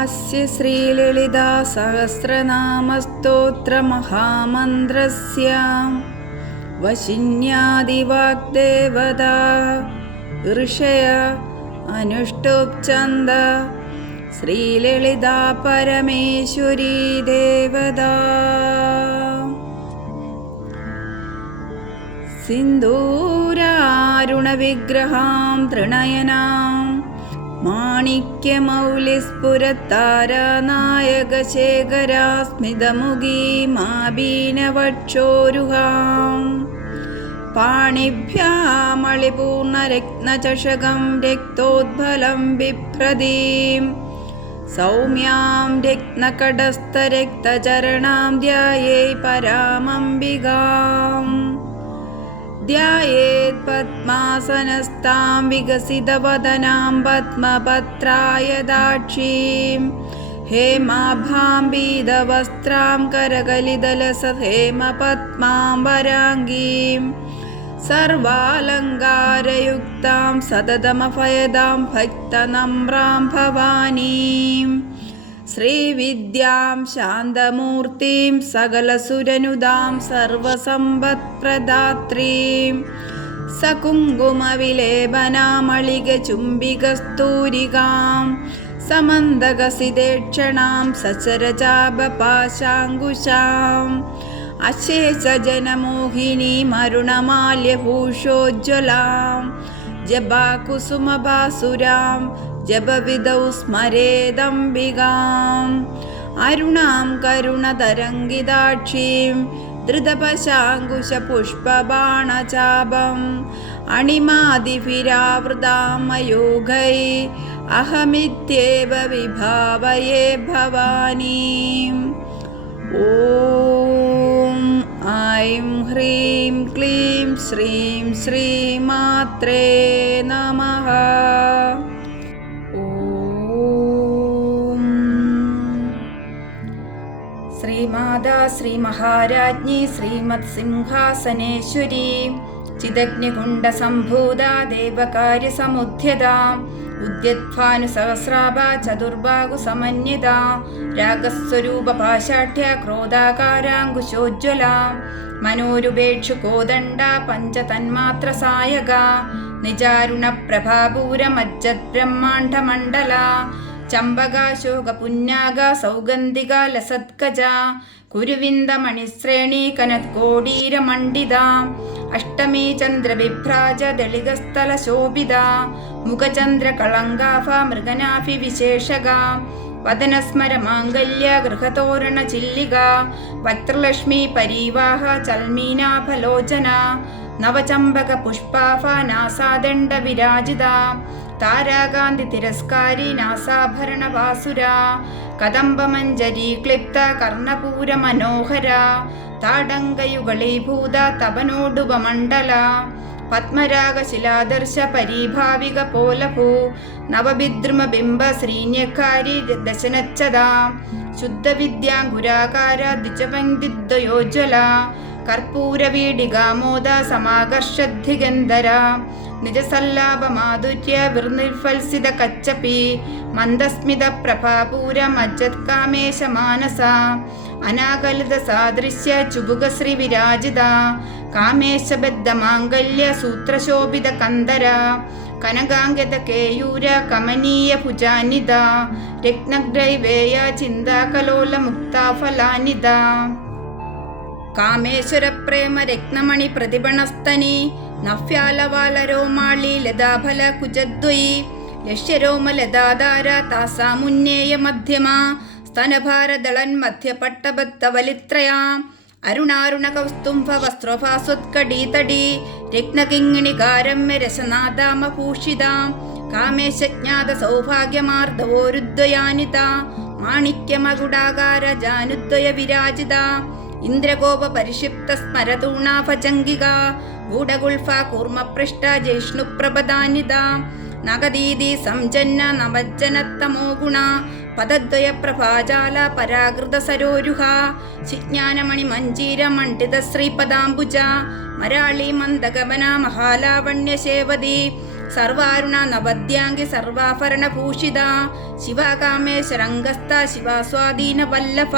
അസ്യ ശ്രീലളിതാ സഹസ്രനാമസ്തോത്രമഹാമന്ത്രസ്യ വശിന്യാദിവാഗ്ദേവതാ ഋഷയ അനുഷ്ടുപ്ഛന്ദ ശ്രീലളിതാ പരമേശ്വരീ ദേവതാ. സിന്ദൂരാരുണവിഗ്രഹാം തൃണയനാം മാണിക്യമൗലിസ്ഫുരത്താരനായകശേഖരാസ്മിതമുഖീമാബീനവക്ഷോരുഹാം പാണിഭ്യാമളിപൂർണരത്നചഷകം രക്തോദ്ഭലം ബിഭ്രതീം സൗമ്യാം രത്നകടസ്ഥരക്തചരണാം ധ്യായേ പരാമംബികാം. ധ്യായേത് പദ്മാസനസ്ഥാം വികസിതവദനാം പദ്മപത്രായദാക്ഷീം ഹേമാഭാം പീതവസ്ത്രാം കരകലിതലസഹേമപദ്മാം വരാംഗീം സർവാലങ്കാരയുക്താം സതതമഭയദാം ഭക്തനമ്രാം ഭവാനീം ശ്രീവിദ്യാം ശാന്തമൂർത്തിം സകലസുരനുദാം സർവസമ്പത്പ്രദാത്രീം സകുങ്കുമവിലേപനാമളികചുംബികസ്തൂരികാം സമന്തകസിതേക്ഷണാം സചരചാപപാശാങ്കുശാം അശേഷജനമോഹിനീം അരുണമാല്യഭൂഷോജ്വലാം ജപാകുസുമഭാസുരാം ജപവിദൗ സ്മരേദംബികാം. അരുണാം കരുണതരംഗിതാക്ഷീം ധൃതപശാങ്കുശപുഷ്പബാണചാപം അണിമാദിഭിരാവൃതാം മയൂഖൈ അഹമിത്യേവ വിഭാവയേ ഭവാനീം. ഓം ഐം ഹ്രീം ക്ലീം ശ്രീം ശ്രീമാത്രേ നമഃ. ശ്രീമാതാ ശ്രീമഹാരാജ്ഞി ശ്രീമത് സിംഹാസനേശ്വരി ചിദഗ്നികുണ്ഡസംഭൂതാ ദേവകാര്യസമുദ്ധ്യതാ ഉദ്യത്ഭാനുസഹസ്രാഭ ചതുർബാഹുസമന്വിതാ രാഗസ്വരൂപപാശാഠ്യ ക്രോധാകാരാങ്കുശോജ്വലാ മനോരുപേക്ഷു കോദണ്ഡ പഞ്ചതന്മാത്രസായക നിജാരുണപ്രഭാപൂരമജ്ജദ്ബ്രഹ്മാണ്ഡമണ്ഡല ചമ്പകാശോകപുന്യാക സൗഗന്ധിക ലസത്കജ കുരുവിന്ദമണിശ്രേണി കനത്കോടീരമണ്ഡിത അഷ്ടമീ ചന്ദ്രവിഭ്രാജ ദളികസ്ഥലശോഭിത മുഖചന്ദ്രകളങ്കാഭ മൃഗനാഭി വിശേഷക വദനസ്മര മാംഗല്യ ഗൃഹതോരണ ചില്ലിക വക്ത്രലക്ഷ്മി പരീവാഹ ചൽമീനാഭലോചന നവചമ്പക പുഷ്പാഭ നാസാദണ്ഡ വിരാജിത താരാകാന്തി തിരസ്കാരി നാസാഭരണ വാസുര കദംബമഞ്ജരീ ക്ലിപ്ത കർണപൂര മനോഹര താടങ്കയുഗളീഭൂത തപനോടുപമണ്ഡല പത്മരാഗശിലാദർശ പരീഭാവിക പോലഭൂ നവബിദ്രുമബിംബ ശ്രീന്യക്കാരി ദശനച്ചത ശുദ്ധവിദ്യാങ്കുരാകാര ദ്വിജപങ്ക്തിദ്വയോജ്വല കർപ്പൂരവീഡികാമോദ സമാകർഷദ്ധിഗന്ധര നിജസല്ലാപമാധുര്യ വിർനിർഫൽസിത കച്ചപി മന്ദസ്മിത പ്രഭാപൂര മജ്ജത്കാമേശ മാനസ അനാകലിത സാദൃശ്യ ചുബുകശ്രീ വിരാജിത കാമേശബദ്ധ മാംഗല്യ സൂത്രശോഭിത കന്ദര കനകാംഗത കേയൂര കമനീയ ഭുജാനിത രത്നഗ്രൈവേയ ചിന്താകലോല മുക്താഫലാനിത കാമേശ്വര പ്രേമ രത്നമണി പ്രതിപണസ്തനി നവ്യാലവാലരോമാളി ലതാഫല കുജദ്വയി ലക്ഷ്യരോമലതാധാര താസാമുന്നേയ മധ്യമ സ്തനഭാരദളൻ മധ്യപട്ടബദ്ധവലിത്രയാം അരുണാരുണ കൗസ്തുംഭ വസ്ത്രഭാസ്വത്കടീതടി രത്നകിങ്ങിണികാരമ്യ രസനാദാമഭൂഷിതാം കാമേശജ്ഞാത സൗഭാഗ്യമാർദ്ദവോരുദ്വയാനിത മാണിക്യമകുടാകാര ജാനുദ്വയ വിരാജിത ഇന്ദ്രഗോപ പരിക്ഷിപ്ത സ്മരതൂണാഭജംഗിക ഗൂഢഗുൽഫ കൂർമ്മപൃഷ്ട ജിഷ്ണുപ്രഭദാനിത നഗദീതി സംജന്ന നവജ്ജനത്തമോ ഗുണ പദദ്വയ പ്രഭാജാല പരാകൃത സരോരുഹ ശിജ്ഞാനമണി മഞ്ജീര മണ്ഡിത ശ്രീപദാംബുജ മരാളി മന്ദഗമന മഹാലാവണ്യ ശേവതി സർവാരുണ നവദ്യാംഗി സർവാഭരണഭൂഷിത ശിവകാമേശ്വരംഗസ്ഥ ശിവാസ്വാധീന വല്ലഭ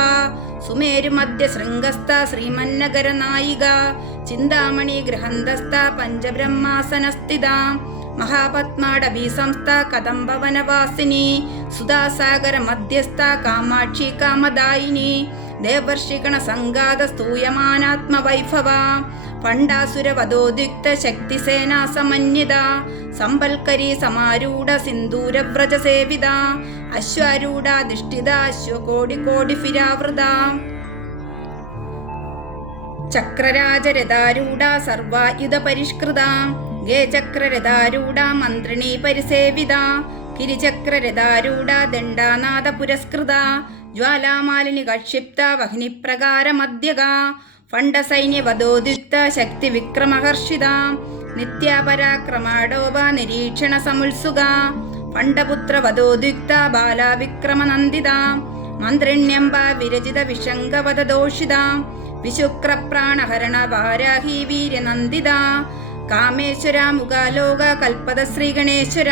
സുമേരുമധ്യ ശൃംഗസ്ഥ ശ്രീമന്നഗര നായിക ചിന്താമണി ഗൃഹന്തസ്ഥ പഞ്ചബ്രഹ്മാസനസ്ഥിത മഹാപത്മാടവി സംസ്ഥ കദംബവനവാസിനി സുധാസാഗര മധ്യസ്ഥ കാമാക്ഷി കാമദായിനി ദേവർഷിഗണ സംഘാത സ്തൂയമാനാത്മവൈഭവ പണ്ഡാസുരവധോദ്യുക്ത ശക്തിസേനാ സമന്വിത സമ്പൽക്കരി സമാരൂഢ സിന്ദൂരവ്രജ സേവിത അശ്വാരൂഢാധിഷ്ഠിത അശ്വകോടി ഫിരാവൃത ചക്രരാജരഥാരൂഢ സർവായുധ പരിഷ്കൃത ഗേചക്രരഥാരൂഢ മന്ത്രിണീ പരിസേവിത കിരിചക്രരഥാരൂഢ ദണ്ഡാനാഥ പുരസ്കൃത ജ്വാലാമാലിനി കക്ഷിപ്ത വഹ്നിപ്രകാരമദ്യക ഫണ്ഡസൈന്യവധോദ്യുക്ത ശക്തി വിക്രമഹർഷിത നിത്യപരാക്രമാടോപ നിരീക്ഷണ സമുത്സുക ഫണ്ഡപുത്രവധോദ്യുക്ത ബാലാവിക്രമനന്ദിത മന്ത്രിണ്യംബ വിരചിത വിശങ്കവദോഷിത വിശുക്രപ്രാണഹരണ വാരാഹി വീര്യനന്ദിത കാമേശ്വര മുഖാലോക കൽപ്പത ശ്രീഗണേശ്വര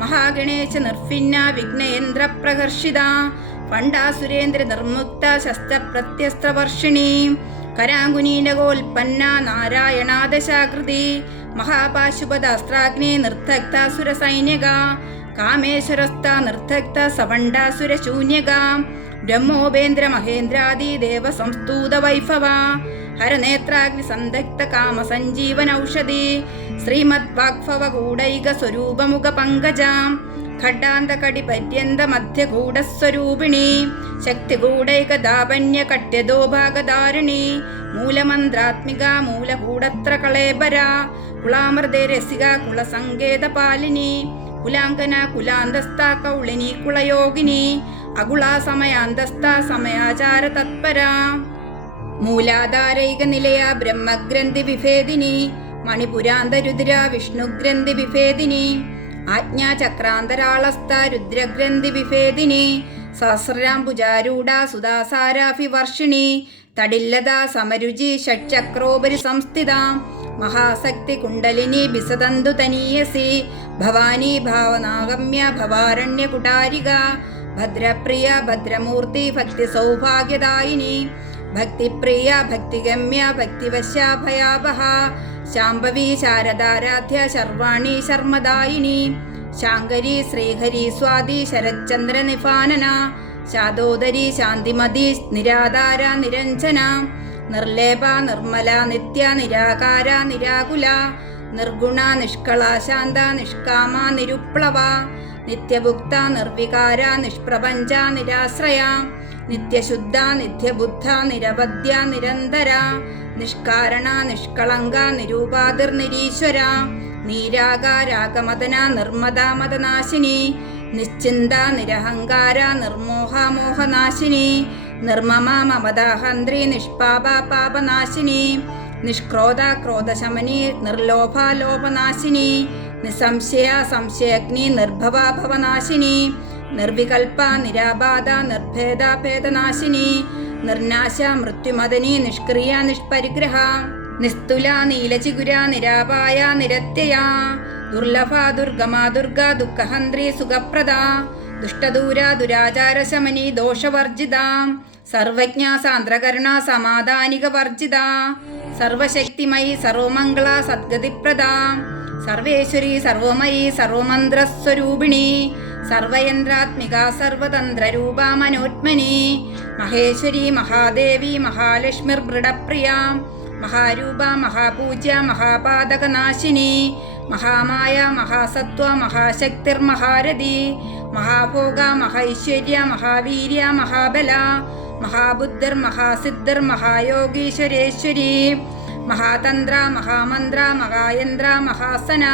മഹാഗണേശ നിർഭിന്ന വിഘ്നേന്ദ്ര പ്രകർഷിത പണ്ഡാസുരേന്ദ്ര നിർമുക്ത ശസ്ത്രപ്രത്യസ്ത്രവർഷിണി കരാങ്കുനീനകോൽപ്പന്ന നാരായണാദശാകൃതി മഹാപാശുപദാസ്ത്രാഗ്നി നിർദ്ധക്താസുര സൈന്യക കാമേശ്വരസ്ഥ നിർദ്ധക്ത സവണ്ഡാസുര ശൂന്യക ബ്രഹ്മോപേന്ദ്ര മഹേന്ദ്രാദി ദേവ സംസ്തൂത വൈഭവ ഹരനേത്രാഗ്നി സന്ദഗ്ധ കാമ സഞ്ജീവനൌഷധി ശ്രീമദ് വാഗ്ഭവ കൂടൈക സ്വരൂപമുഖ പങ്കജ ഖഡ്ഡാന്തകടി പര്യന്ത മധ്യഗൂഢസ്വരൂപിണി ശക്തിഗൂഢൈകദാപന്യ കട്യദോ ഭാഗധാരിണി മൂലമന്ത്രാത്മിക മൂലകൂടത്ര കളേബര കുളാമൃതേ രസിക കുളസങ്കേത പാലിനി കുലാങ്കന കുലാന്തസ്ഥ കൗളിനി കുളയോഗിനി അകുളാ സമയാന്തസ്ഥ സമയാചാര തത്പര മൂലാധാരൈക നിലയ ബ്രഹ്മഗ്രന്ഥി വിഭേദിനി മണിപുരാന്തരുദ്ര വിഷ്ണുഗ്രന്ഥി വിഭേദിനി ആജ്ഞാചക്രാന്തരാളസ്ഥ രുദ്രഗ്രന്ഥി വിഭേദിനി സഹസ്രാംബുജാരൂഢ സുധാസാരാഭിവർഷിണി തടില്ലത സമരുചി ഷഡ്ചക്രോപരി സംസ്ഥിത മഹാശക്തി കുണ്ടലിനി ബിസതന്തു തനീയസി ഭവാനി ഭാവനാഗമ്യ ഭവാരണ്യ കുടാരിക ഭദ്രപ്രിയ ഭദ്രമൂർത്തി ഭക്തി സൗഭാഗ്യദായിനി ഭക്തിപ്രിയ ഭക്തിഗമ്യ ഭക്തിവശ്യ ഭയാവഹ ശാംഭവി ശാരദാരാധ്യ ശർവാണി ശർമ്മദായിനി ശാങ്കരി ശ്രീഹരി സ്വാതി ശരച്ചന്ദ്ര നിഫാനന ശാദോദരി ശാന്തിമതി നിരാധാര നിരഞ്ജന നിർലേപ നിർമ്മല നിത്യ നിരാകാര നിരാകുല നിർഗുണ നിഷ്കള ശാന്ത നിഷ്കാമ നിരുപ്ലവ നിത്യഭുക്ത നിർവികാര നിഷ്പ്രപഞ്ച നിരാശ്രയ നിത്യശുദ്ധ നിത്യബുദ്ധ നിരവധ്യ നിരന്തര നിഷ്കാരണ നിഷ്കളങ്ക നിരൂപാതിർ നിരീശ്വര നീരാഗ രാഗമദന നിർമ്മദ മദനാശിനി നിശ്ചിന്ത നിരഹങ്കാര നിർമോഹ മോഹനാശിനി നിർമ്മമ മമദാഹന്ത്രി നിഷ്പാപ പാപനാശിനി നിഷ്ക്രോധ ക്രോധശമനി നിർലോഭ ലോഭനാശിനി നിസംശയ സംശയഗ്നി നിർഭവ ഭവനാശിനി നിർവികൽപ നിരാബാധ നിർഭേദ ഭേദനാശിനി നിർനാശ മൃത്യുമദനി നിഷ്ക്രിയ നിഷ്പരിഗ്രഹ നിസ്തുല നീലചിഗുര നിരാപായ നിരത്യയ ദുർലഭ ദുർഗമ ദുർഗ ദുഃഖഹന്ത്രി സുഖപ്രദ ദുഷ്ടദൂര ദുരാചാരശമനി ദോഷവർജിത സർവജ്ഞ സാന്ദ്രകരുണ സമാധാനിക വർജിത സർവശക്തിമയി സർവമംഗള സദ്ഗതിപ്രദ സർവേശ്വരി സർവമയി സർവമന്ത്രസ്വരൂപിണി സർവയന്ത്രാത്മിക സർവതന്ത്രരൂപ മനോത്മനി മഹേശ്വരി മഹാദേവി മഹാലക്ഷ്മിർമൃഡപ്രിയ മഹാരൂപ മഹാപൂജ്യ മഹാപാതകനാശിനി മഹാമായ മഹാസത്വ മഹാശക്തിർമഹാരഥി മഹാഭോഗ മഹൈശ്വര്യ മഹാവീര്യ മഹാബല മഹാബുദ്ധിർ മഹാസിദ്ധിർ മഹായോഗീശ്വരേശ്വരി മഹാതന്ത്ര മഹാമന്ത്ര മഹായന്ത്ര മഹാസന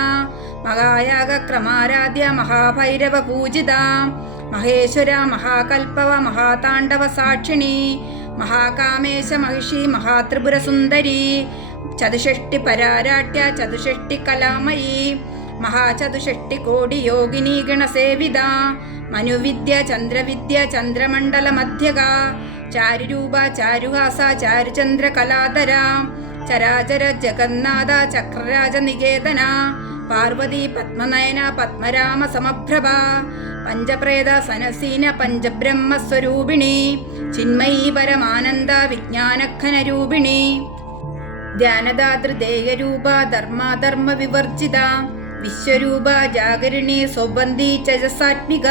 മഹായാഗക്രമാരാധ്യ മഹാഭൈരവ പൂജിത മഹേശ്വര മഹാകൽപവ മഹാതാണ്ഡവ സാക്ഷിണി മഹാകാമേശ മഹിഷി മഹാത്രിപുരസുന്ദരി ചതുഷ്ടി പരാരാട്യ ചതുഷ്ടി കലാമയി മഹാചതുഷ്ടി കോടി യോഗിനി ഗണസേവിത മനുവിദ്യ ചന്ദ്രവിദ്യ ചന്ദ്രമണ്ഡല മധ്യക ചാരുരൂപ ചാരുഹാസ ചാരുചന്ദ്ര കലാധര ചരാചര ജഗന്നാഥ ചക്രരാജ നികേതന പാർവതി പത്മനയന പത്മരാമ സമഭ്രഭ പഞ്ചപ്രേത സനസീന പഞ്ചബ്രഹ്മസ്വരൂപിണി ചിന്മയീ പരമാനന്ദ വിജ്ഞാനഘനരൂപിണി ധ്യാനദാതൃദേയരൂപ ധർമാധർമ്മ വിവർജിത വിശ്വരൂപ ജാഗരിണി സൗബന്ധി ചജസാത്മിക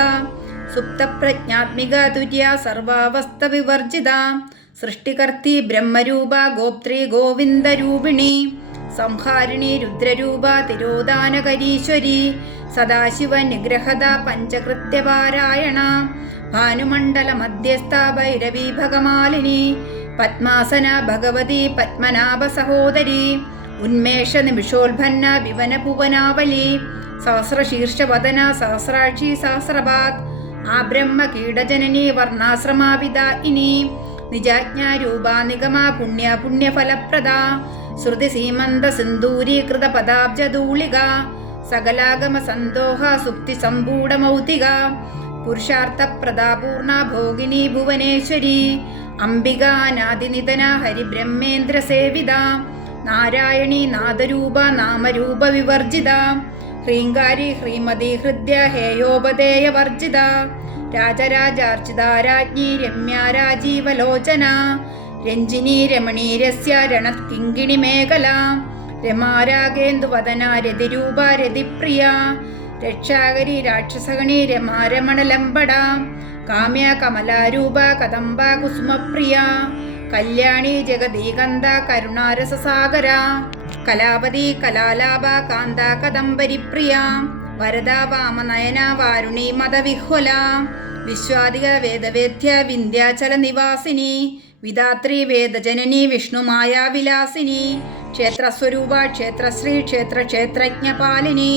സുപ്തപ്രജ്ഞാത്മിക തുര്യ സർവാവസ്ഥ വിവർജിത സൃഷ്ടികർത്തി ബ്രഹ്മരൂപ ഗോപ്ത്രി ഗോവിന്ദരൂപിണി സംഹാരിണി രുദ്രരൂപ തിരോധാനകരീശ്വരി സദാശിവ നിഗ്രഹത പഞ്ചകൃത്യപാരായണ ഭാനുമണ്ഡല മധ്യസ്ഥ ഭൈരവി ഭഗമാലിനി പത്മാസന ഭഗവതി പത്മനാഭ സഹോദരി ഉന്മേഷ നിമിഷോത്ഭന്ന വിവന ഭുവനാവലി സഹസ്രശീർഷവദന സഹസ്രാക്ഷി സഹസ്രപാത് ആ ബ്രഹ്മ കീടജനനി വർണ്ണാശ്രമാവിദായിനി നിജാജ്ഞാരൂപ നിഗമ പുണ്യ പുണ്യഫലപ്രദ ശ്രുതി സീമന്ത സിന്ദൂരീകൃത പദാബ്ജധൂളിക സകലാഗമ സന്തോഹ സുക്തി സമ്പൂഢമൗതിക പുരുഷാർത്ഥപ്രദാപൂർണ ഭോഗിനി ഭുവനേശ്വരി അംബികാനാദിനിതന ഹരിബ്രഹ്മേന്ദ്ര സേവിത നാരായണി നാദരൂപ നാമരൂപ വിവർജിത ഹ്രീങ്കാരി ഹ്രീമതി ഹൃദ്യ ഹേയോപദേയ വർജിത രാജരാജാർച്ചിത രാജ്ഞി രമ്യ രാജീവലോചന രഞ്ജിനി രമണീരസ്യ രണത്കിങ്കിണി മേഖല രമാരാഗേന്ദുവദന രതിരൂപ രതിപ്രിയ രക്ഷാകരി രാക്ഷസഗണി രമാരമണലംബട കാമ്യ കമലാരൂപ കദംബ കുസുമപ്രിയ കല്യാണി ജഗദീകന്ത കരുണാരസസാഗര കലാപതി കലാലാഭ കാന്ത കദംബരിപ്രിയ വരദ വാമനയന വാരുണി മദവിഹ്വല വിശ്വാദിക വേദവേദ്യ വിന്ധ്യാചല നിവാസിനി വിധാത്രി വേദജനനി വിഷ്ണുമായ വിലാസിനി ക്ഷേത്രസ്വരൂപ ക്ഷേത്രശ്രീ ക്ഷേത്രജ്ഞപാലിനി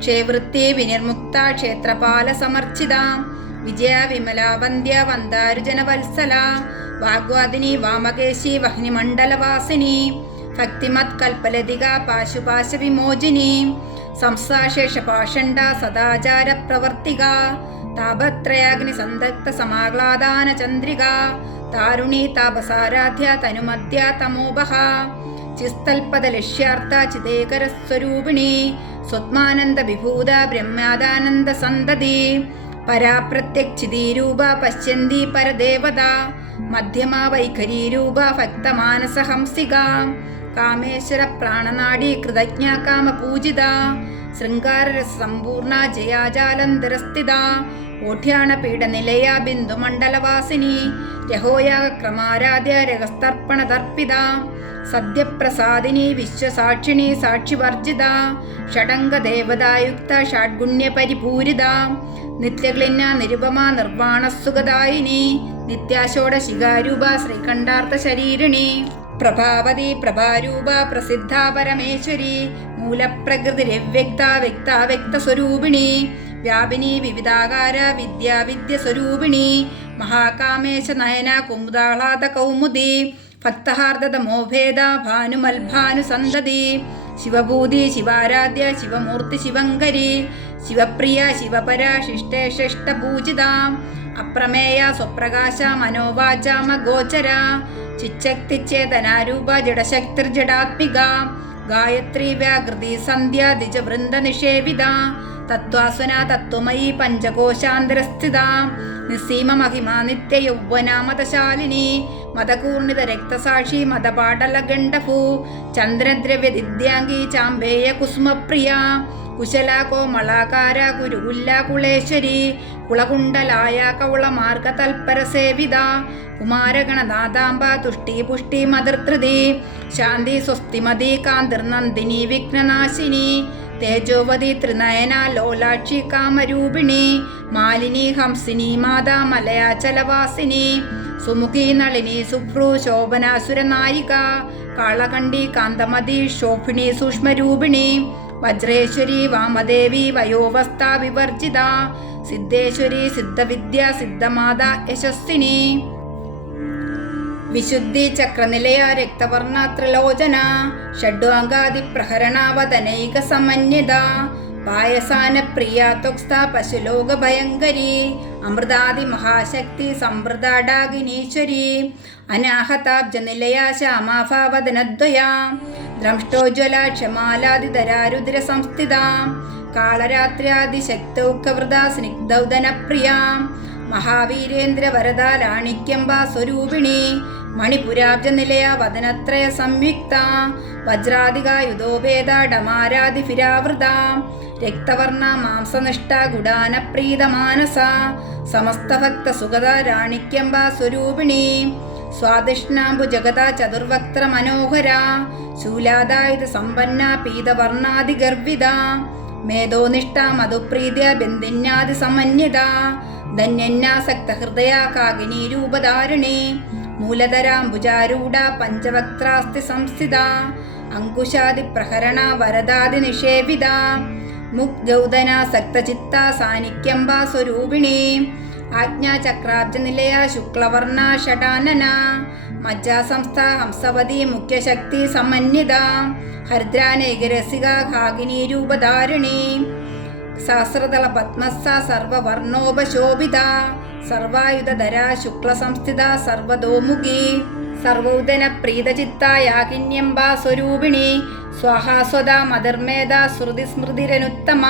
ക്ഷേവൃത്തി വിനിർമുക്ത ക്ഷേത്രപാല സമർച്ചിത വിജയ വിമല വന്ദ്യ വന്ദാരുജന വത്സല വാഗ്വാദിനി വാമകേശി വഹ്നിമണ്ഡലവാസിനി ഭക്തിമത് കൽപ്പലതിക പാശുപാശ വിമോചിനി സംസാശേഷ പാഷണ്ഡ സദാചാര പ്രവർത്തിക താപത്രയാഗ്നി സന്തക്ത സമാഹ്ലാദാന ചന്ദ്രിക താരുണി താപസാരാധ്യ തനുമധ്യ തമോപഹ ചിസ്തൽപദ ലക്ഷ്യാർത്ഥ ചിതേകരസ്വരൂപിണി സ്വത്മാനന്ദ വിഭൂത ബ്രഹ്മാദാനന്ദ സന്തതി പരാപ്രത്യക്ഷിതീരൂപ പശ്യന്തി പരദേവത മധ്യമാ വൈഖരീരൂപ ഭക്തമാനസഹംസിക കാമേശ്വര പ്രാണനാടി കൃതജ്ഞ കാമപൂജിത ശൃംഗാരസമ്പൂർണ ജയാജാലന്തരസ്ഥിത ഓഠ്യാണ പീഠനിലയ ബിന്ദുമണ്ഡലവാസിനി രഹോയാഗ ക്രമാരാധ്യ രഹസ്തർപ്പണ ദർപ്പിത സദ്യപ്രസാദിനി വിശ്വസാക്ഷിണി സാക്ഷിവർജിത ഷഡംഗ ദേവതായുക്ത ഷാഡ്ഗുണ്യ പരിപൂരിത നിത്യക്ലിന്ന നിരുപമ നിർവാണസുഖദായിനി നിത്യാഷോഡശിഖാരൂപ ശ്രീകണ്ഠാർത്ഥ ശരീരിണി പ്രഭാവതി പ്രഭാരൂപ പ്രസിദ്ധ പരമേശ്വരി മൂലപ്രകൃതിരവ്യക്ത വ്യക്ത സ്വരൂപിണി വ്യാപിനി വിവിധാകാര വിദ്യ സ്വരൂപിണി മഹാകാമേശ നയന കുമുദാഹ്ലാദ കൗമുദി ഭക്തഹാർദത മോഭേദ ഭാനുമൽഭാനു സന്തതി ശിവഭൂതി ശിവാരാധ്യ ശിവമൂർത്തി ശിവങ്കരി ശിവപ്രിയ ശിവപര ശിഷ്ടേഷ്ട പൂജിത അപ്രമേയ സ്വപ്രകാശ മനോവാചാമ ഗോചര ചിച്ചക്തിച്ചേതനാരൂപ ജഡശക്തിർജഡാത്മിക ഗായത്രി വ്യാകൃതി സന്ധ്യ ദ്വിജവൃന്ദ നിഷേവിത തത്വാസുന തത്വമയി പഞ്ചകോശാന്തരസ്ഥിത നിസ്സീമ മഹിമാ നിത്യ യൗവനാമതശാലിനി മതകൂർണിത രക്തസാക്ഷി മതപാടല ഗണ്ഡഭൂ ചന്ദ്രദ്രവ്യ ദിദ്യാംഗി ചാമ്പേയ കുസുമപ്രിയ കുശല കോമളാകാര കുരുകുല്ല കുളേശ്വരി കുളകുണ്ടലായ കൗളമാർഗ തൽപര സേവിത കുമാരഗണനാഥാംബ തുഷ്ടി പുഷ്ടി മതൃധൃതി ശാന്തി സ്വസ്തിമതി കാന്തിർനന്ദിനി വിഘ്നനാശിനി തേജോവതി ത്രിനയന ലോലാക്ഷി കാമരൂപിണി മാലിനി ഹംസിനി മാതാ മലയാചലവാസിനി സുമുഖി നളിനി സുഭ്രു ശോഭനാസുരനായിക കാളകണ്ഠി കാന്തമതി ശോഭിണി സൂക്ഷ്മരൂപിണി വജ്രേശ്വരി വാമദേവി വയോവസ്ഥ വിവർജിത സിദ്ധേശ്വരി സിദ്ധവിദ്യ സിദ്ധമാത യശസ്വിനി വിശുദ്ധി ചക്രനിലയ രക്തവർണ ത്രിലോചന ഷഡ്വാംഗാദി പ്രഹരണാവതനൈക സമന്വിത പായസാന പ്രിയ ത്വക്സ്ഥ പശുലോക ഭയങ്കരി അമൃതാദി മഹാശക്തി സംവൃതാടാകിനീശ്വരി അനാഹതാബ്ജ നിലയ ശ്യാമാഭാവദനദ്വയ ദ്രംഷ്ടോജ്വല ക്ഷമാലാദിധരാരുദ്ര സംസ്ഥിത കാളരാത്ര്യാദിശക്തൗഖവൃത സ്നിഗ്ധൗദനപ്രിയ മഹാവീരേന്ദ്ര വരദ ലാണിക്യംബാ സ്വരൂപിണി മണിപുരാബ്ജ നിലയ വദനത്രയ സംയുക്ത വജ്രാദികായുധോഭേദ ഡമാരാദിഫിരാവൃത രക്തവർണ മാംസനിഷ്ഠ ഗുഡാനപ്രീതമാനസ സമസ്തഭക്ത സുഗത രാണിക്യംബാ സ്വരൂപിണി സ്വാദിഷ്ണാംബു ജഗത ചതുർവക്ത്ര മനോഹര ശൂലാദായുധ സമ്പന്ന പീതവർണാദിഗർവിത മേധോനിഷ്ഠ മധുപ്രീത്യ ബന്ധിന്യാദി സമന്യത ധന്യന്യാസക്ത ഹൃദയ കാകിനി രൂപധാരിണി മൂലധരാംബുജാരൂഢ പഞ്ചവക്ത്രാസ്തി സംസ്ഥിത അങ്കുശാദി പ്രഹരണ വരദാദി നിഷേവിത മുഗ്ധൗദന സക്തചിത്ത സാനിക്യംബാ സ്വരൂപിണി ആജ്ഞാചക്രാബ്ജ നിലയ ശുക്ലവർണ ഷടാനന മജ്ജാസംസ്ഥ ഹംസവതി മുഖ്യശക്തി സമന്വിത ഹരിദ്രാനേകരസിക ഘാഗിനി രൂപധാരിണി സഹസ്രദള പത്മസ്സ സർവവർണോപശോഭിത സർവായുധധര ശുക്ലസംസ്ഥിത സർവതോമുഖി സർവൗദന പ്രീതചിത്തായാകിന്യംബാ സ്വരൂപിണി സ്വാഹാസ്വദ മധർമേധ ശ്രുതി സ്മൃതിരനുത്തമ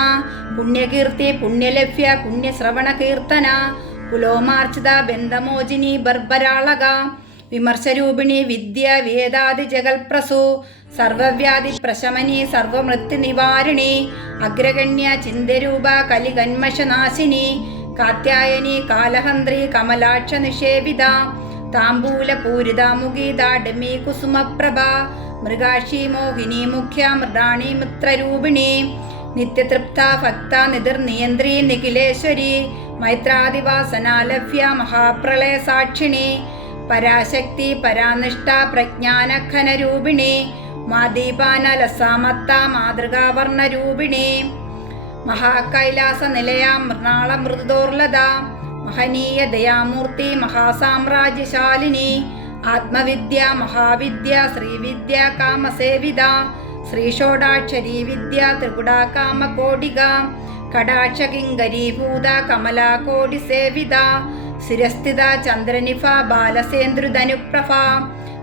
പുണ്യകീർത്തി പുണ്യലഭ്യ പുണ്യശ്രവണകീർത്തന പുലോമാർച്ചിത ബന്ധമോചിനി ബർബരാളക വിമർശരൂപിണി വിദ്യ വേദാദി ജഗൽപ്രസു സർവവ്യാധി പ്രശമനി സർവമൃത്യു നിവാരിണി അഗ്രഗണ്യ ചിന്തരൂപ കലികന്മഷനാശിനി കാത്യായനി കാലഹന്ത്രി കമലാക്ഷ നിഷേവിത താംബൂല പൂരിതാമുഖി ദാഢ്യമി കുസുമപ്രഭ മൃഗാക്ഷി മോഹിനി മുഖ്യ മൃഡാണി മിത്രരൂപിണി നിത്യതൃപ്ത ഭക്ത നിധിർനിയന്ത്രി നിഖിലേശ്വരി മൈത്രാദിവാസനാലഭ്യ മഹാപ്രളയ സാക്ഷിണി പരാശക്തി പരാനിഷ്ഠ പ്രജ്ഞാനഖനരൂപിണി മാദീപാനലസാമത്ത മാതൃകാവർണരൂപിണി മഹാകൈലാസ നിലയ മൃണാള മൃദുദോർലത മഹനീയ ദയാമൂർത്തി മഹാസാമ്രാജ്യശാലിനി ആത്മവിദ്യ മഹാവിദ്യ ശ്രീവിദ്യ കാമസേവിത ശ്രീഷോടാക്ഷരീ വിദ്യ ത്രികുടാകാമകോടിക കടാക്ഷകിങ്കരീഭൂത കമലാകോടിസേവിത ശിരസ്ഥിത ചന്ദ്രനിഭ ബാലസേന്ദ്രുധനുപ്രഭ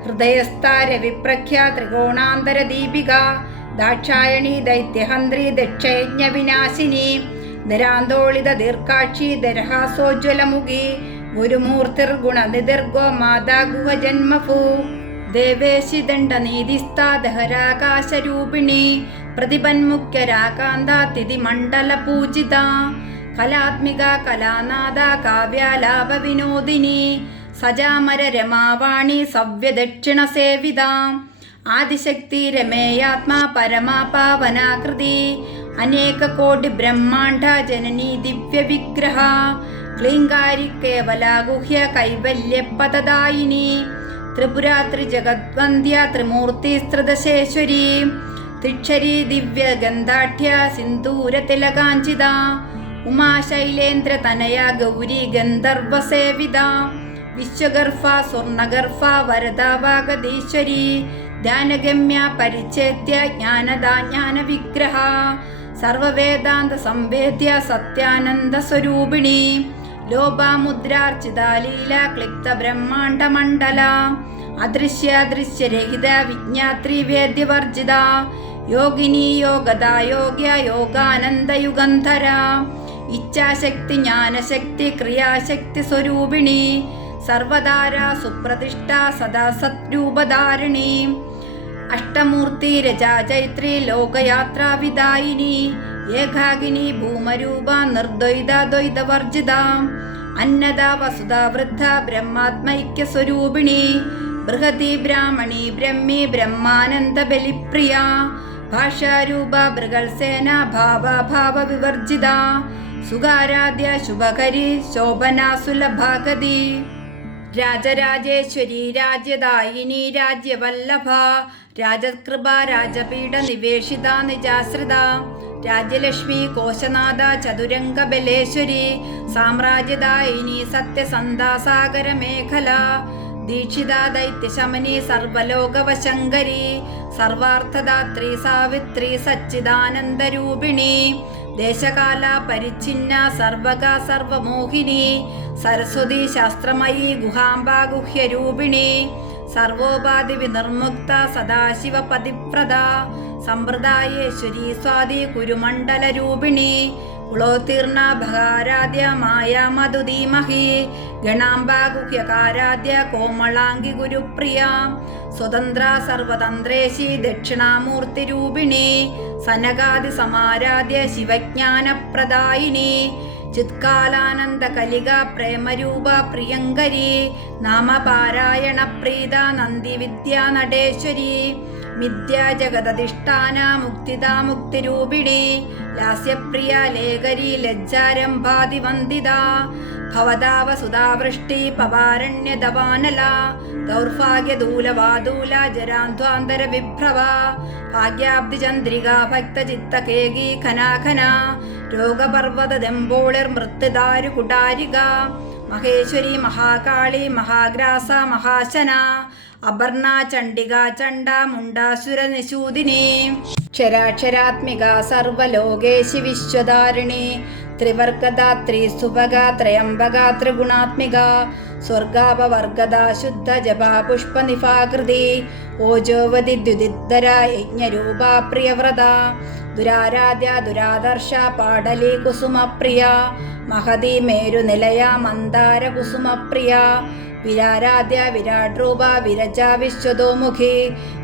ഹൃദയസ്ഥ രവിപ്രഖ്യ ത്രികോണാന്തര ദീപിക ദാക്ഷായണി ദൈത്യഹന്ത്രി ദക്ഷയജ്ഞ വിനാശിനി ധരാന്തോളിത ദീർഘാക്ഷി ദരഹാസോജ്വലമുഖി ഗുരുമൂർത്തിർഗുണനിധിർഗോ മാതാ ഗുഹജന്മഭൂ ദേവേശി ദണ്ഡനീതിസ്ഥാ ദഹരാകാശരൂപിണി പ്രതിപന്മുഖ്യരാകാന്ത തിഥിമണ്ഡല പൂജിത കലാത്മിക കലാനാദ കാവ്യാലാപ വിനോദിനി സജാമര രമാവാണി സവ്യദക്ഷിണ സേവിത ആദിശക്തി രമേയാത്മാ പരമാ പാവനാകൃതി അനേക കോടി ബ്രഹ്മാണ്ഡ ജനനി ദിവ്യ വിഗ്രഹ ക്ലീങ്കാരി കേവല ഗുഹ്യ കൈവല്യപദദായിനി ത്രിപുരാത്രി ജഗദ്വന്ദ്യ ത്രിമൂർത്തി സ്ത്രിദശേശ്വരി ത്രിക്ഷരി ദിവ്യ ഗന്ധാഠ്യ സിന്ദൂര തിലകാഞ്ചിത ഉമാശൈലേന്ദ്ര തനയ ഗൗരി ഗന്ധർവസേവിത വിശ്വഗർഭ സ്വർണഗർഭ വരദാവാഗതീശ്വരി ധ്യാനഗമ്യ പരിച്ഛേദ്യ ജ്ഞാനദ ജ്ഞാന വിഗ്രഹ സർവവേദാന്ത സംവേദ്യ സത്യാനന്ദ സ്വരൂപിണി ലോപാമുദ്രാർച്ചിത ലീല ക്ലിപ്ത ബ്രഹ്മാണ്ഡ മണ്ഡല അദൃശ്യദൃശ്യരഹിത വിജ്ഞാത്രി വേദ്യവർജിത യോഗിനി യോഗദ യോഗ്യ യോഗാനന്ദയുഗന്ധര ഇച്ഛാശക്തി ജ്ഞാനശക്തി ക്രിയാശക്തി സ്വരൂപിണി സർവധാര സുപ്രതിഷ്ഠ സദാ സത്രൂപധാരിണി അഷ്ടമൂർത്തി രജാചൈത്രി ലോകയാത്രാവിദായിനി ഏകാകിനി ഭൂമരൂപ നിർദ്വൈത ദ്വൈതവർജിത അന്നദ വസുധ വൃദ്ധ ബ്രഹ്മാത്മൈക്യ സ്വരൂപിണി ബൃഹതി ബ്രാഹ്മണി ബ്രഹ്മി ബ്രഹ്മാനന്ദ ബലിപ്രിയ ഭാഷാരൂപ ബൃഗൽസേന ഭാവ വിവർജിത സുഖാരാധ്യ ശുഭകരി ശോഭന സുലഭാഗതി രാജരാജേശ്വരി രാജ്യദായിനി രാജ്യവല്ലഭ രാജകൃപ രാജപീഠ നിവേശിത നിജാശ്രിത രാജ്യലക്ഷ്മി കോശനാഥ ചതുരംഗ ബലേശ്വരി സാമ്രാജ്യദായിനി സത്യസന്ധാസാഗര മേഖല ദീക്ഷിത ദൈത്യശമനി സർവലോകവശങ്കരി സർവാർത്ഥദാത്രി സാവിത്രി സച്ചിദാനന്ദരൂപിണി ദേശകാല പരിച്ഛിന്ന സർവക സർവമോഹിനി സരസ്വതി ശാസ്ത്രമയി ഗുഹാംബ ഗുഹ്യരൂപിണി സർവോപാധി വിനിർമുക്ത സദാശിവ പതിപ്രദ സമ്പ്രദായേശ്വരി സ്വാതി കുരുമണ്ഡലരൂപിണി കുളോത്തീർണ ഭഗാരാധ്യ മായാ മധുധീമഹി ഗണാംബ ഗുഹ്യകാരാധ്യ കോമളാംഗി ഗുരുപ്രിയ സ്വതന്ത്ര സർവതന്ത്രേശി ദക്ഷിണാമൂർത്തിരൂപിണി സനകാദി സമാരാധ്യ ശിവജ്ഞാനപ്രദായിനി ചിത്കാലാനന്ദ കലിക പ്രേമരൂപ പ്രിയങ്കരി നാമപാരായണ പ്രീത നന്ദി വിദ്യാ നടേശ്വരി മിഥ്യാ ജഗദധിഷ്ഠാന മുക്തിദാ മുക്തിരൂപിണി ലാസ്യപ്രിയ ലേഖരി ലജ്ജാരംഭാതിവന്ദിത ഭവതാവസുധാവൃഷ്ടി പവാരണ്യദവാനല ദൗർഭാഗ്യദൂലവാദൂല ജരാന്ധ്വാന്തര വിഭ്രവ ഭാഗ്യാബ്ദിചന്ദ്രിക ഭക്തചിത്തകേകി ഖനാഖന രോഗപർവ്വതദംബോളിർ മൃത്യുദാരു കുടാരിക മഹേശ്വരി മഹാകാളി മഹാഗ്രാസ മഹാശന അപർണ ചണ്ഡിക ചണ്ഡ മുണ്ടാസുര നിശൂദിനി ക്ഷരാക്ഷരാത്മിക സർവലോകേശി വിശ്വധാരിണി ത്രിവർഗദാത്രി സുഭഗ ത്രയംബക ത്രിഗുണാത്മിക സ്വർഗാപവർഗദ ശുദ്ധ ജപാ പുഷ്പനിഫാകൃതി ഓജോവതി ദ്യുതിദ്ധര യജ്ഞരൂപ പ്രിയവ്രത ദുരാരാധ്യ ദുരാദർശ പാടലി കുസുമപ്രിയ മഹതി മേരുനിലയ മന്ദാര കുസുമപ്രിയ വിരാരാധ്യ വിരാട് രൂപ വിരജ വിശ്വതോമുഖി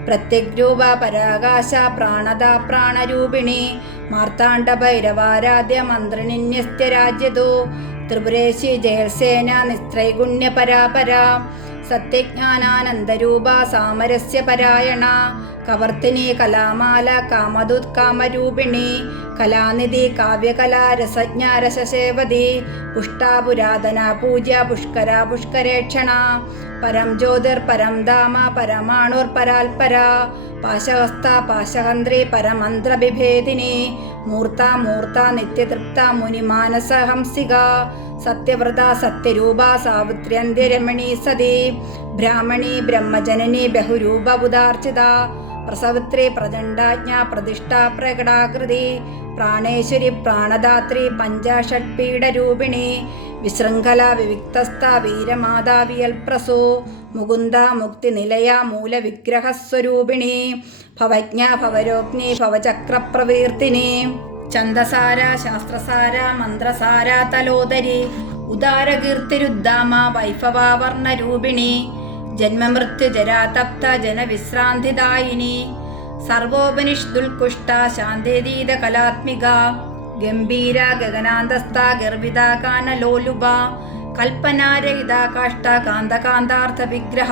പ്രത്യഗ്രൂപ പരാകാശ പ്രാണദ പ്രാണരൂപിണി മാർത്താണ്ഡ ഭൈരവാരാധ്യ മന്ത്രിണിന്യസ്ത്യരാജ്യതോ ത്രിപുരേശി ജയസേന നിസ്ത്രൈഗുണ്യ പരാപര സത്യജ്ഞാനാനന്ദരൂപ സാമരസ്യ പരായണ കവർത്തിനി കലാമാല കാമദുത് കാമരൂപിണി കലാനിധി കാവ്യകലാ രസജ്ഞ രസസേവതി പുഷ്ടാപുരാതന പൂജ്യ പുഷ്കര പുഷ്കരേക്ഷണ പരം ജ്യോതിർ പരം ധാമ പരമാണുർ പരാൽപര പാശഹസ്ത പാശഹന്ത്രി പരമന്ത്രവിഭേദിനി മൂർത്ത മൂർത്ത നിത്യതൃപ്ത മുനിമാനസ ഹംസിക സത്യവ്രത സത്യരൂപ സാവിത്ര്യന്ത്യരമണീ സതി ബ്രാഹ്മണി ബ്രഹ്മജനനി ബഹുരൂപ ഉദാർച്ചിത പ്രസവിത്രി പ്രചണ്ഡാജ്ഞ പ്രതിഷ്ഠ പ്രകടാകൃതി പ്രാണേശ്വരി പ്രാണദാത്രി പഞ്ചഷഡ്പീഠരൂപിണി വിശൃംഖല വിവിക്തസ്ഥ വീരമാതാവിയൽപ്രസോ മുകുന്ദ മുക്തിനിലയ മൂലവിഗ്രഹസ്വരൂപിണി ഭവജ്ഞ ഭവരോഗ്നി ഭവചക്രപ്രവീർത്തിനി ഛന്ദസാര ശാസ്ത്രസാര മന്ത്രസാര തലോദരി ഉദാരകീർത്തിരുദ്ധാമ വൈഭവാവർണരൂപിണി ജന്മമൃത്യുജരാതപ്ത ജനവിശ്രാന്തിദായിനി സർവോപനിഷദുൽകുഷ്ട ശാന്തേതീത കലാത്മിക ഗംഭീര ഗഗനാന്തസ്ഥ ഗർവിത കാനലോലുപ കൽപ്പനാരഹിത കാഷ്ട കാന്തകാന്താർത്ഥ വിഗ്രഹ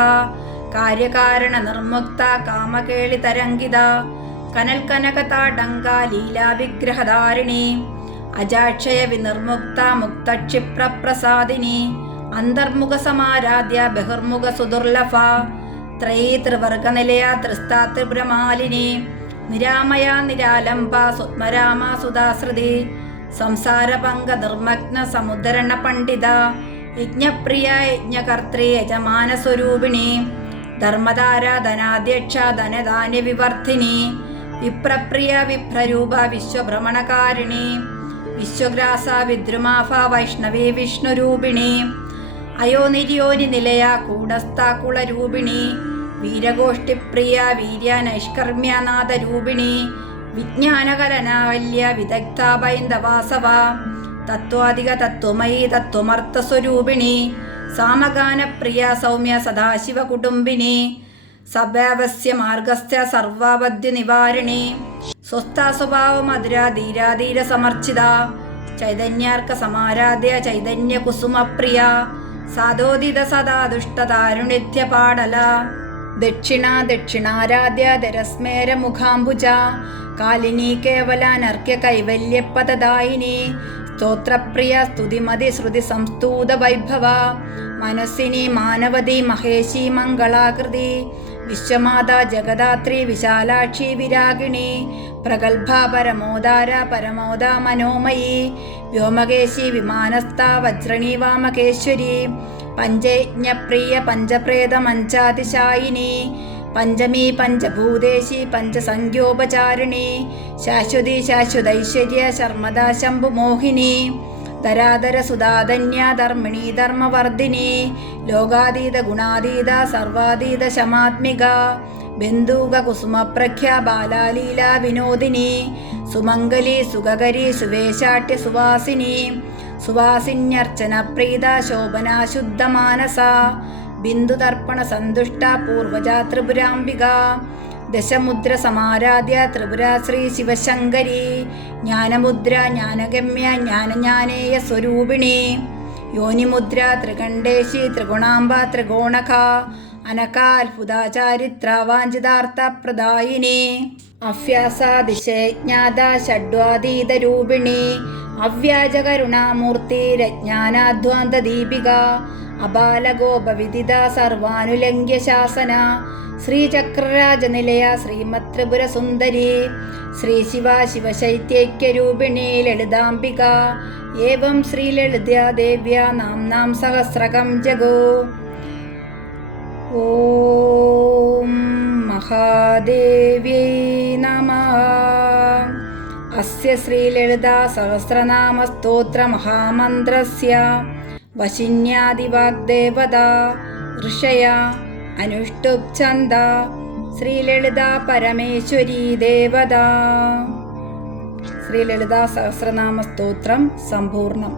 കാര്യകാരണ നിർമുക്ത കാമകേളി തരംഗിത കനൽ കനകതാടങ്ക ലീലാ വിഗ്രഹധാരിണി അജാക്ഷയ വിനിർമുക്ത മുക്തക്ഷിപ്രപ്രസാദിനി അന്തർമുഖ സമാരാധ്യ ബഹിർമുഖ സുദുർലഭ ത്രയീ ത്രിവർഗനിലയ ത്രിസ്ഥാ ത്രിപുരമാലിനി നിരാമയ നിരാലംബ സ്വത്മരാമ സുധാശ്രുതി സംസാരപങ്ക നിർമ്മഗ്ന സമുദ്ധരണ പണ്ഡിത യജ്ഞപ്രിയ യജ്ഞകർത്തൃ യജമാനസ്വരൂപിണി ധർമ്മധാര ധനാധ്യക്ഷ ധനധാന്യ വിവർദ്ധിനി വിപ്രപ്രിയ വിപ്രരൂപ വിശ്വഭ്രമണകാരിണി വിശ്വഗ്രാസ വിദ്രുമാഭ വൈഷ്ണവി വിഷ്ണുരൂപിണി അയോനിര്യോനി നിലയ കൂടസ്ഥ കുളരൂപിണി വീരഗോഷ്ഠിപ്രിയ വീര്യ നൈഷ്കർമ്മ്യനാഥരൂപിണി വിജ്ഞാനകലനാവല്യ വിദഗ്ധ ബൈന്ദവാസവ തത്വാധിക തത്വമയി തത്വമർത്ഥസ്വരൂപിണി സാമഗാനപ്രിയ സൗമ്യ സദാശിവ കുടുംബിനി സഭ്യാവസ്യ മാർഗസ്ഥ സർവാവധ്യ നിവാരിണി സ്വസ്ഥ സ്വഭാവ മധുര ധീരാധീര സമർച്ചിത ചൈതന്യാർക്ക സമാരാധ്യ ചൈതന്യ കുസുമപ്രിയ സാധോദിത സദാ ദുഷ്ടതാരുണിത്യ പാടല ദക്ഷിണ ദക്ഷിണാരാധ്യ ധരസ്മേര മുഖാംബുജ കാലിനി കേവലാനർക്യ കൈവല്യപദദായിനി സ്തോത്രപ്രിയ സ്തുതിമതി ശ്രുതി സംസ്തൂത വൈഭവ മനസ്സിനി മാനവതി മഹേശി മംഗളാകൃതി വിശ്വമാത ജഗദാത്രി വിശാലാക്ഷി വിരാഗിണി പ്രഗൽഭ പരമോദാര പരമോദ മനോമയി വ്യോമകേശി വിമാനസ്ഥ വജ്രണി വാമകേശ്വരി പഞ്ചയജ്ഞപ്രിയ പഞ്ചപ്രേത മഞ്ചാതിശായിനി പഞ്ചമീ പഞ്ചഭൂതേശി പഞ്ചസംഖ്യോപചാരിണി ശാശ്വതി ശാശ്വതൈശ്വര്യ ശർമ്മദാ ശംഭുമോഹിനി ധരാധര സുധാധന്യ ധർമ്മിണി ധർമ്മവർദ്ധിനി ലോകാതീത ഗുണാതീത സർവാതീത ശമാത്മിക ബന്ധൂക കുസുമപ്രഖ്യ ബാലാലീല വിനോദിനി സുമംഗലി സുഖകരി സുവേശാട്യ സുവാസിനി സുവാസിന്യർച്ചന പ്രീത ശോഭന ശുദ്ധമാനസ ബിന്ദുതർപ്പണ സന്തുഷ്ട പൂർവജ ത്രിപുരാംബിക ദശമുദ്ര സമാരാധ്യ ത്രിപുര ശ്രീ ശിവശങ്കരി ജ്ഞാനമുദ്ര ജ്ഞാനഗമ്യ ജ്ഞാനജ്ഞാനേയ സ്വരൂപിണി യോനിമുദ്ര ത്രികണ്ഠേശി ത്രിഗുണാംബ ത്രികോണക അനകാത്ഭുതാചാരിത്ര വാഞ്ചിതാർത്ഥപ്രദായിനി അഭ്യാസാതിശജ്ഞാത ഷഡ്വാതീതരൂപിണി അവ്യാജകരുണാമൂർത്തി രജ്ഞാനാധ്വാന്തദീപിക അബാലഗോപവിദിത സർവാനുലംഘ്യ ശാസന ശ്രീചക്രരാജനിലയ ശ്രീമത് ത്രിപുര സുന്ദരി ശ്രീ ശിവ ശിവശൈത്യൈക്യരൂപിണി ലളിതാംബിക ഏവം ശ്രീലളിതാ ദേവ്യ നാംനാം സഹസ്രകം ജഗോ. ഓം മഹാദേവ്യൈ നമഃ. അസ്യ ശ്രീലളിതാ സഹസ്രനാമ സ്തോത്ര മഹാമന്ത്രസ്യ വശിന്യാദിവാഗ്ദേവതാ ഋഷയ അനുഷ്ടുപ് ഛന്ദ ശ്രീലളിതാ പരമേശ്വരീ ദേവത. ശ്രീലളിതാ സഹസ്രനാമ സ്തോത്രം സമ്പൂർണം.